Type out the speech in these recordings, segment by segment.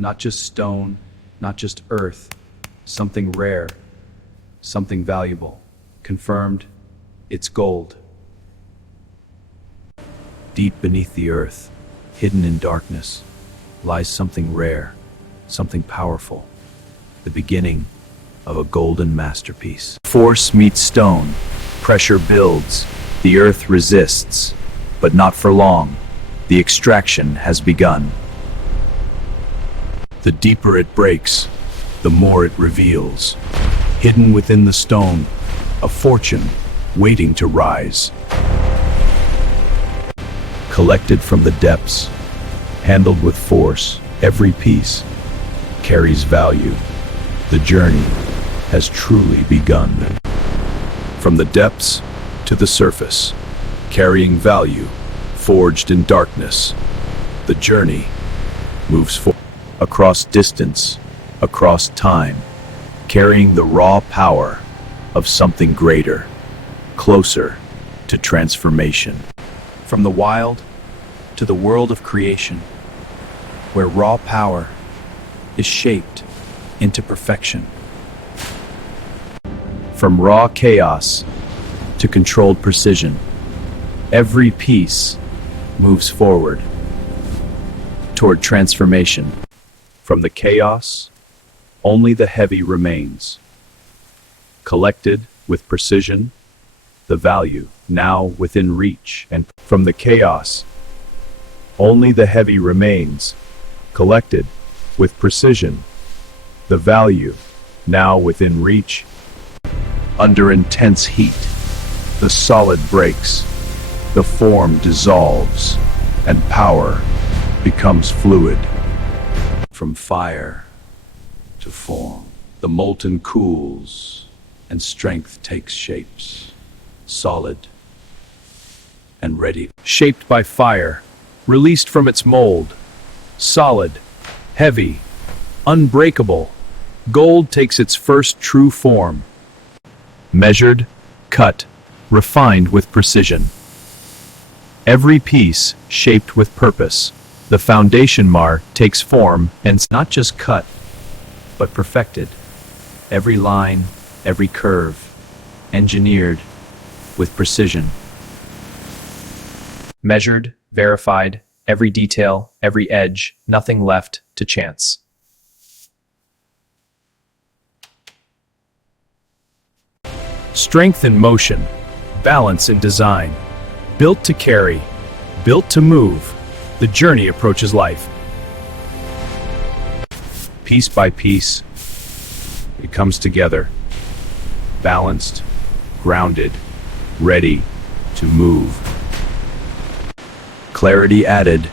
Not just stone, not just earth, something rare, something valuable. Confirmed, it's gold. Deep beneath the earth, hidden in darkness, lies something rare, something powerful. The beginning of a golden masterpiece. Force meets stone, pressure builds, the earth resists, but not for long. The extraction has begun. The deeper it breaks, the more it reveals. Hidden within the stone, a fortune waiting to rise. Collected from the depths, handled with force, every piece carries value. The journey has truly begun. From the depths to the surface, carrying value, forged in darkness, the journey moves forward. Across distance, across time, carrying the raw power of something greater, closer to transformation. From the wild to the world of creation, where raw power is shaped into perfection. From raw chaos to controlled precision, every piece moves forward toward transformation. From the chaos, only the heavy remains. Collected with precision, the value now within reach. And from the chaos, only the heavy remains. Collected with precision, the value now within reach. Under intense heat, the solid breaks, the form dissolves, and power becomes fluid. From fire to form, the molten cools, and strength takes shapes, solid and ready. Shaped by fire, released from its mold, solid, heavy, unbreakable, gold takes its first true form. Measured, cut, refined with precision. Every piece shaped with purpose. The foundation takes form and not just cut, but perfected. Every line, every curve, engineered with precision. Measured, verified, every detail, every edge, nothing left to chance. Strength in motion, balance in design. Built to carry, built to move, the journey approaches life. Piece by piece, it comes together, balanced, grounded, ready to move. Clarity added,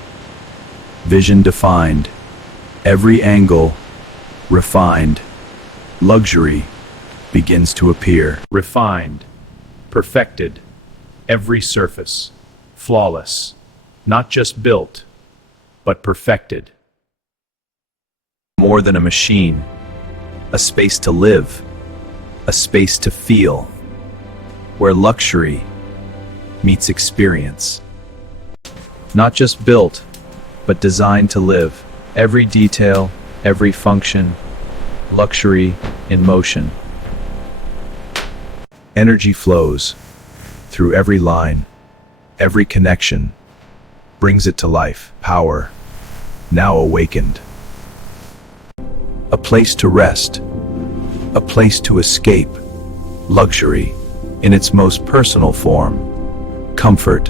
vision defined, every angle refined. Luxury begins to appear. Refined, perfected, every surface, flawless, not just built, but perfected. More than a machine, a space to live, a space to feel, where luxury meets experience. Not just built, but designed to live. Every detail, every function, luxury in motion. Energy flows through every line, every connection, brings it to life. Power, now awakened. A place to rest, a place to escape. Luxury in its most personal form. Comfort,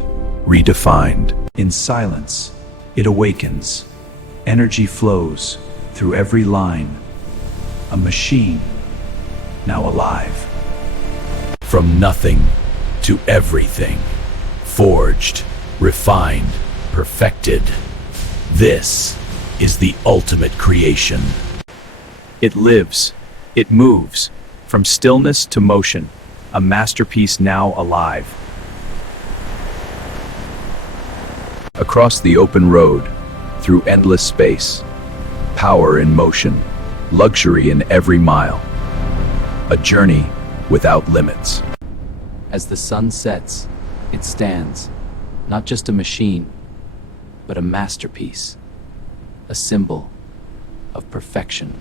redefined. In silence, it awakens. Energy flows through every line. A machine, now alive. From nothing to everything. Forged, refined, perfected. This is the ultimate creation. It lives, it moves, from stillness to motion, a masterpiece now alive. Across the open road, through endless space, power in motion, luxury in every mile. A journey without limits. As the sun sets, it stands, not just a machine, but a masterpiece, a symbol of perfection.